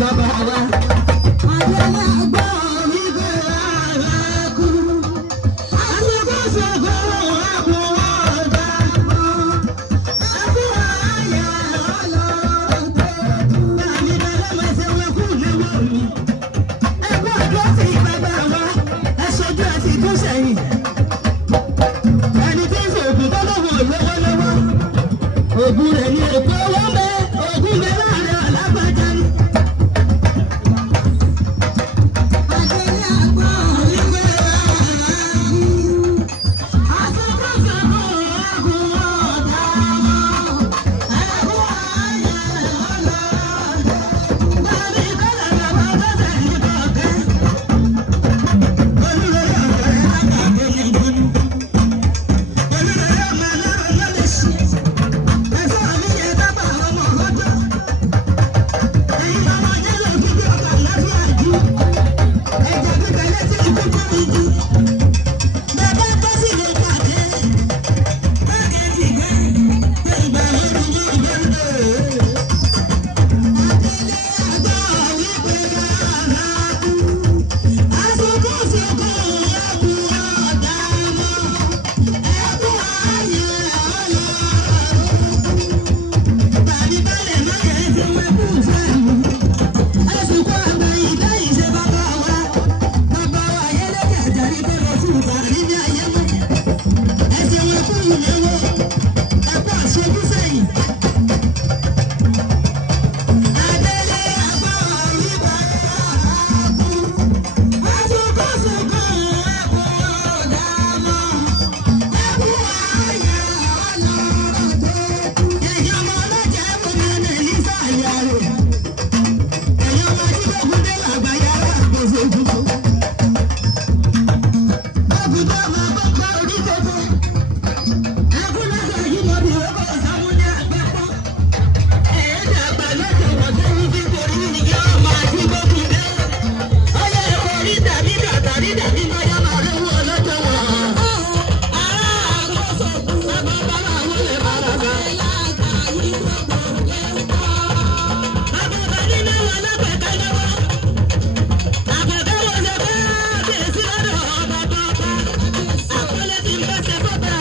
bàbá wa. Adéyà gbọ́ wípé ara kú. Àsìkò ṣògo àbúrò ọ̀dà mọ́. Àbúrò ayé ọlọ́run tó kú. Àmì bẹ̀rẹ̀ mẹ́sẹ̀ wọ́n kú léwọ́ mi. Ẹgbẹ́ ọjọ́ sí bàbá wa. Ẹ̀ṣojú ẹ̀sìn tó sẹ́yìn. Ẹni tí ń ṣògùn tó lọ́wọ́ lọ́wọ́lọ́wọ́. Ògùn rẹ̀ ni èkó wọ́n bẹ́. Ògùn bẹ́ láàrin alágbájá ni. Adéyà gbọ́ wípé ara kú. Àsìkò ṣògo àbúrò ọ̀dà mọ́. Ẹ̀bùn ayé ọlọ́run tó kú. Àmì bẹ̀rẹ̀ bàbá tó sẹ́yìn kọ̀ọ̀kan. Olúrẹ̀ ọ̀rẹ́ àgbàgbé ni gbóni. Olúrẹ̀ ọmọ ẹlẹ́rọ lọ́lẹ̀ ṣe. Ẹ̀sọ́ mi yẹ dábàá ọmọ ọlọ́jọ́. Ẹ̀yin ọmọ jẹ́ lòkìkí ọkà láfíà jù. Ẹ̀jẹ̀ gbígbẹ́ létí ikú tó mi jù. Bàbá tó sì lè pàdé. Báàgì ti gbẹ́. Pé ìgbà lórí yóò gbẹ́ndé. Adéyà gbọ́ wípé ara kú. Àsìkò ṣògo àbúrò ọ̀dà mọ́. Ẹ̀bùn ayé ọlọ́run tó kú. Bàbí balẹ̀ má yẹ ẹsẹ̀ wọn kú sẹ́yìn. Àsìkò àgbà ìdá ìṣe bàbá wa. Bàbá wa ayélujára jàrí tó lọ sí ìbàrí ní ayé mọ́. Ẹsẹ̀ wọn kú ìléwọ́. Ẹ̀kọ́ àṣojú sẹ́yìn. Adéyà gbọ́ wípé ara kú. Àsìkò ṣògo àbúrò ọ̀dà mọ́. Ẹ̀bùn ayé ọlọ́run tó kú. Ẹ̀yin ọmọ ọlọ́jà ẹ̀kọ́ ni ẹni ní sáàyà rẹ̀. Ẹ̀yin ọmọ ajínigbógun dé làgbáyà àgbèsè ìdúró. Àbùdá ọmọ bọ́kọ orí tẹ́tẹ́. Ẹkúnlẹ́sẹ̀ yìí mọ̀ bí ọkọ̀ ìsámú ní àgbẹ̀pọ̀. Ẹ̀ẹ́dẹ̀ àgbà lọ́jọ́ wọ̀dé ní kíkorí ní kí ọmọ ajínigbógun dé. Ọyẹ ẹ̀kọ́ rí dàbí dàtàrí dàbí báyà máa rówó ọlọ́jọ́ wọ̀. Ará àkóso bàbá bàbá wọlé bàbá. Bàbá nínú wọn lápẹ̀kẹ́ lọ́wọ́. Àpẹ̀kẹ́ ló ṣe káàbíyèsí lọ́dọ̀ bàbá ọba. Àpẹẹlẹ tí ń bá ṣe fọ́ba.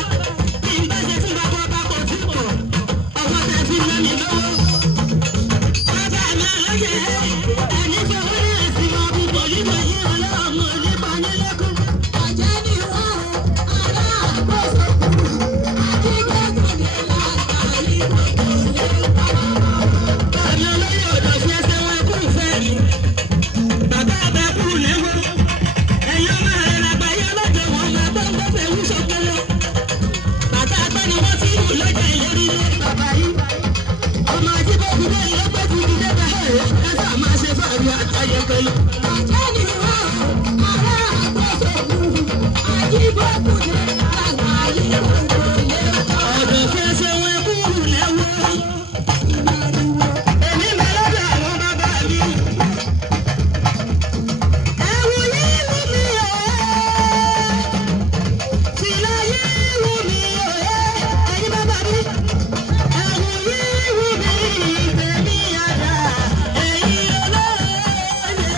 Tí ń bá ṣe fún bàbá ọba kò tí pọ̀. Ọwọ́ tẹ̀ fi lọ mí lọ́wọ́. Bàbá mi lóye. Ẹni tó wọlé ẹ̀sìn máa bú bọ̀ nígbà yìí ọlọ́run onípa nílẹ̀kùn. Ọ̀jẹ̀ ni wọ́n ará àkóso kù. Àjíjẹ́kùn ní látàrí gbogbo ilé ìpamọ́. Bàbá olóyè ọ̀dọ̀ fi ẹsẹ̀ wọn kú ìfẹ́ yìí. Bàbá àbẹ̀ kú léwọ́. Ẹ̀yin ọmọ rẹ̀ làgbáyé lọ́jọ́ wọn máa bọ́ ń gbọ́fẹ̀ wú sọ́kọ́lọ́. Bàbá agbẹ́ni wọ́n ti wù lọ́jà ìlérí ilé bàbá yìí. Ọmọ ajíbọ̀kú bẹ́ẹ̀ lọ́pẹ́ ti di débẹ̀ ẹ̀ ẹ́sà máa ṣe fàárí àtayẹ̀kẹ́lẹ́. Ọ̀jẹ̀ ni wọ́n ará àkóso kù. Àjíbọ̀kú ní látàrí gbogbo ilé ìpamọ́. Ọ̀dọ̀ fi ẹsẹ̀ wọn kú lẹ́wọ́. Èmi bẹ lọ́dọ̀ àwọn bàbá mi. Ẹ̀wù yìí wù mí o. Fìlà yìí wù mí o. Ẹ̀yin bàbá mi. Ẹ̀wù yìí wù mí tèmi àdá. Ẹ̀yin olóye.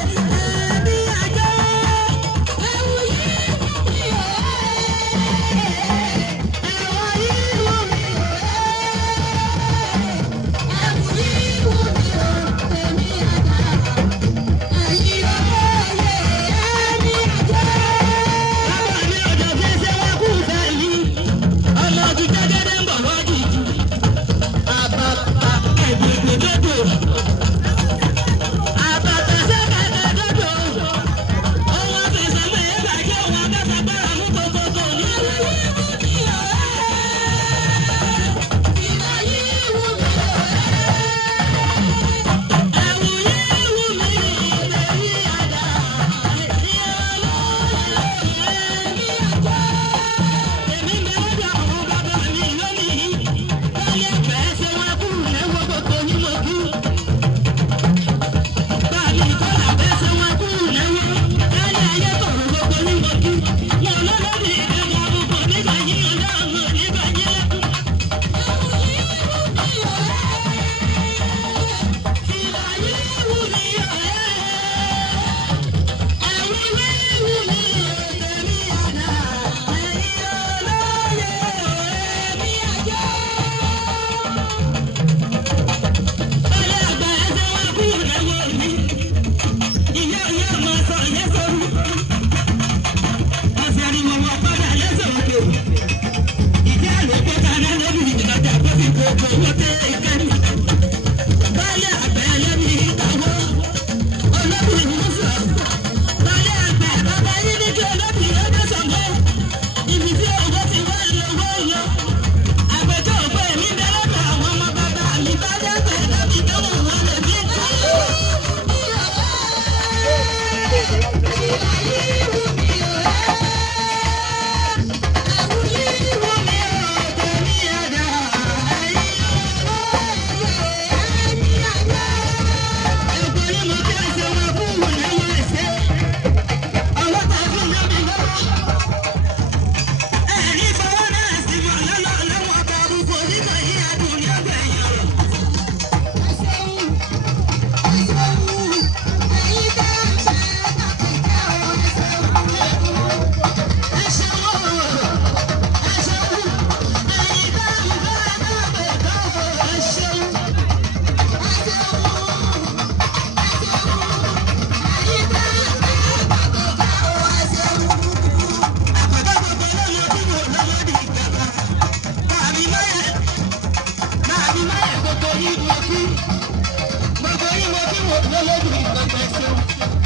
lójú ìgbàgbọ́ ẹ̀sùn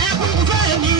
ẹkún fẹ́ mi